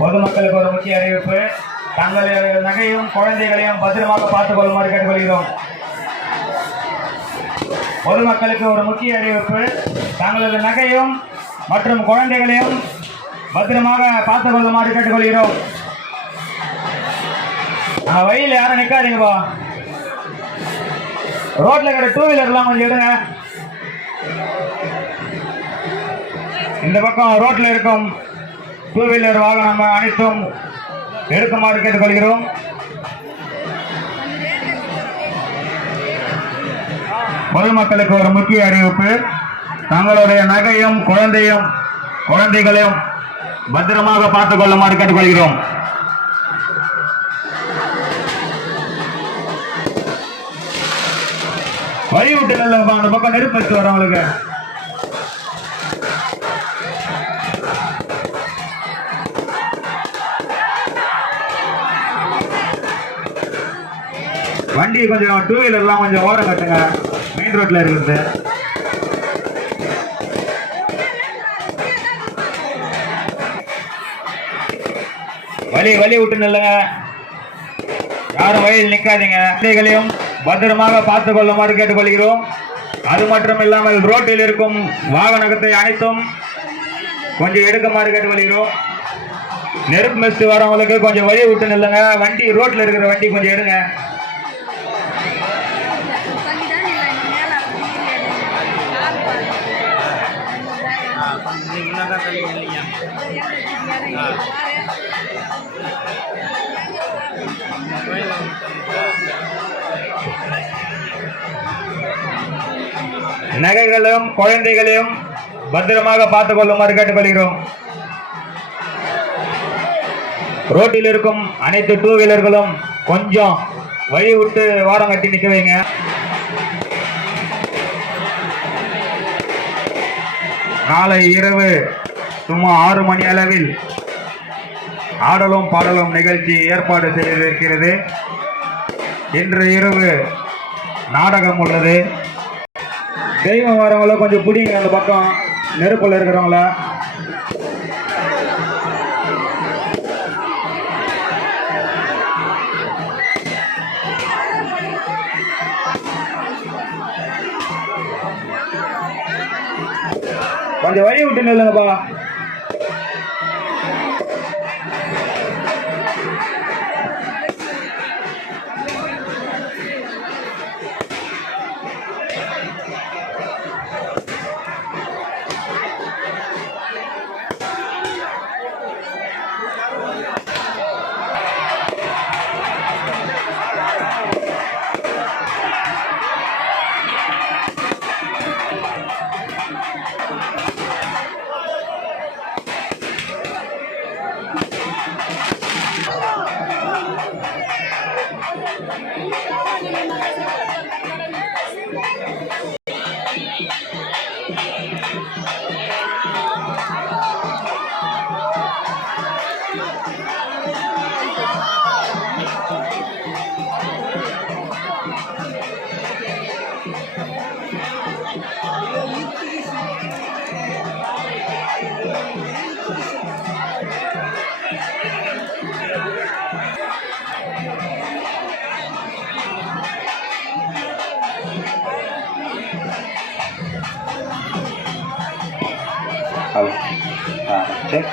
பொதுமக்களுக்கு ஒரு முக்கிய அறிவிப்பு. தங்களுடைய நகையும் குழந்தைகளையும் பத்திரமாக பார்த்துக் கொள்ளுமாறு கேட்டுக்கொள்கிறோம். பொதுமக்களுக்கு ஒரு முக்கிய அறிவிப்பு. தங்களது நகையும் மற்றும் குழந்தைகளையும் பத்திரமாக பார்த்துக் கொள்ளுமாறு கேட்டுக்கொள்கிறோம். வழியில் யாரும் நிற்காதீங்கப்பா. ரோட்ல இருக்கிற டூ வீலர்லாம் கொஞ்சம் எடுங்க. இந்த பக்கம் ரோட்ல இருக்கும் டூ வீலர் வாகனம் அனைத்தும் எடுக்குமாறு கேட்டுக்கொள்கிறோம். பொதுமக்களுக்கு ஒரு முக்கிய அறிவிப்பு. தங்களுடைய நகையும் குழந்தைகளையும் பத்திரமாக பார்த்துக் கொள்ளுமாறு கேட்டுக்கொள்கிறோம். வழி விட்டு அந்த பக்கம் நெருப்பு வச்சு வரவங்களுக்கு. வண்டி கொஞ்சம் டூ வீலர்லாம் கொஞ்சம் ஓரம் கட்டுங்க. மெயின் ரோட்ல இருக்குது. வழி விட்டு நில்லுங்க. யாரும் வழியில் நிற்காதீங்க. குழந்தைகளையும் பத்திரமாக பார்த்துக் கொள்ளுமாறு கேட்டுக்கொள்கிறோம். அது மட்டும் இல்லாமல் ரோட்டில் இருக்கும் வாகனத்தை அனைத்தும் கொஞ்சம் எடுக்குமாறு கேட்டுக்கொள்கிறோம். நெருப்பு மிஸ்ட் வரவங்களுக்கு கொஞ்சம் வழி விட்டு நில்லுங்க. வண்டி ரோட்ல இருக்கிற வண்டி கொஞ்சம் எடுங்க. நகைகளும் குழந்தைகளையும் பத்திரமாக பார்த்துக் கொள்ளுமாறு கேட்டுக்கொள்கிறோம். ரோட்டில் இருக்கும் அனைத்து டூ வீலர்களும் கொஞ்சம் வழி விட்டு வாரம் கட்டி நிற்க வைங்க. நாளை இரவு சுமார் 6 மணி அளவில் ஆடலும் பாடலும் நிகழ்ச்சி ஏற்பாடு செய்திருக்கிறது. இன்று இரவு நாடகம் உள்ளது. தெய்வம் வரவங்கள கொஞ்சம் பிடிங்க. அந்த பக்கம் நெருப்புல இருக்கிறவங்கள கொஞ்சம் வழி விட்டு நில்லுங்கப்பா. Cek.